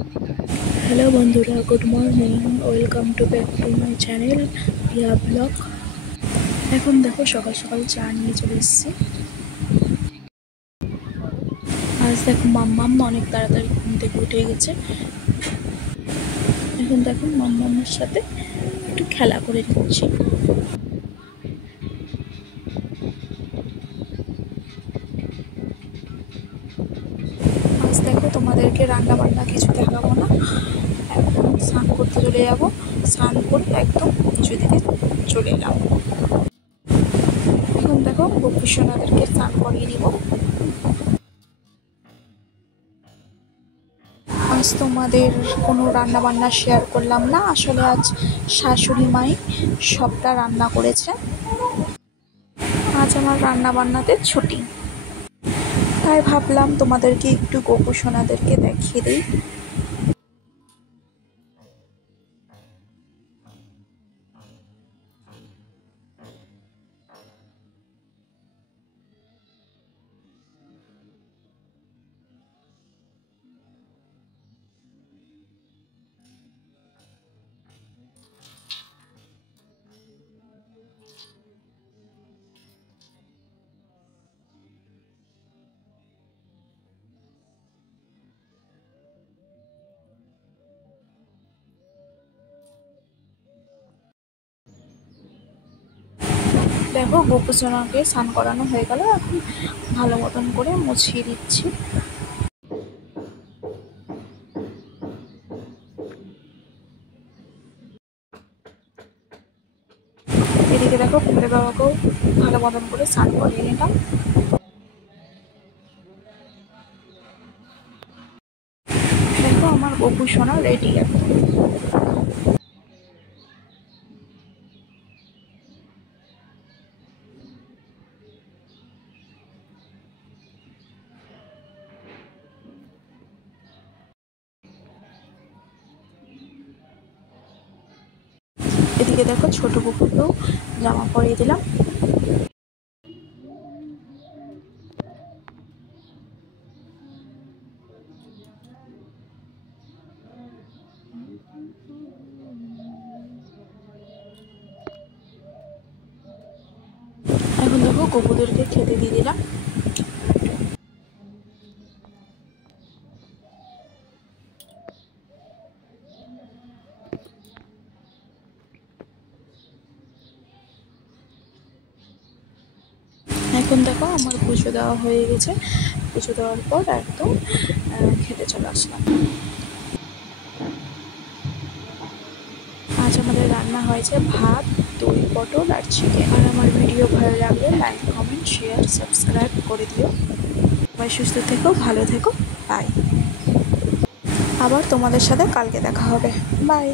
Hello বন্ধুরা, good morning. Welcome to back to my channel Priya blog. এখন দেখো সকাল সকাল চা নিয়ে চলে এসেছি। আজ দেখো মাম্মাম অনেক তাড়াতাড়ি ঘুম থেকে উঠে গেছে। এখন দেখো মাম্মামের সাথে একটু খেলা করে দিচ্ছি। আজ দেখো তোমাদেরকে রান্না বান্না কিছু দেখাবো না, একদম স্নান করতে চলে যাবো। স্নান করে একদম কিছু দিকে চলে এলাম। এখন দেখো গোপুসোনাদেরকে স্নান করিয়ে নিব। আজ তোমাদের কোনো রান্না বান্না শেয়ার করলাম না, আসলে আজ শাশুড়ি মাই সবটা রান্না করেছে। আজ আমার রান্না বান্নাতে ছুটি, তাই ভাবলাম তোমাদেরকে একটু গোপুসোনাদেরকে দেখিয়ে দিই। দেখো গোপুসোনাকে স্নান করানো হয়ে গেল, এখন ভালো মতন করে মুছিয়ে দিচ্ছি। এদিকে দেখো কুমড়ে বাবাকেও ভালো মতন করে স্নান করিয়ে নিলাম। দেখো আমার গোপুসোনা রেডি এখন। এদিকে দেখো ছোট কুকুরকেও জামা পরিয়ে দিলাম। এখন দেখো গপুদেরকে খেতে দিয়ে দিলাম। এখন দেখো আমার পুজো দেওয়া হয়ে গেছে। পুজো দেওয়ার পর একদম খেতে চলে আসলাম। আজ আমাদের রান্না হয়েছে ভাত, দই, পটল আর চিকেন। আর আমার ভিডিও ভালো লাগলে লাইক, কমেন্ট, শেয়ার, সাবস্ক্রাইব করে দিও। সবাই সুস্থ থেকো, ভালো থেকো, বাই। আবার তোমাদের সাথে কালকে দেখা হবে, বাই।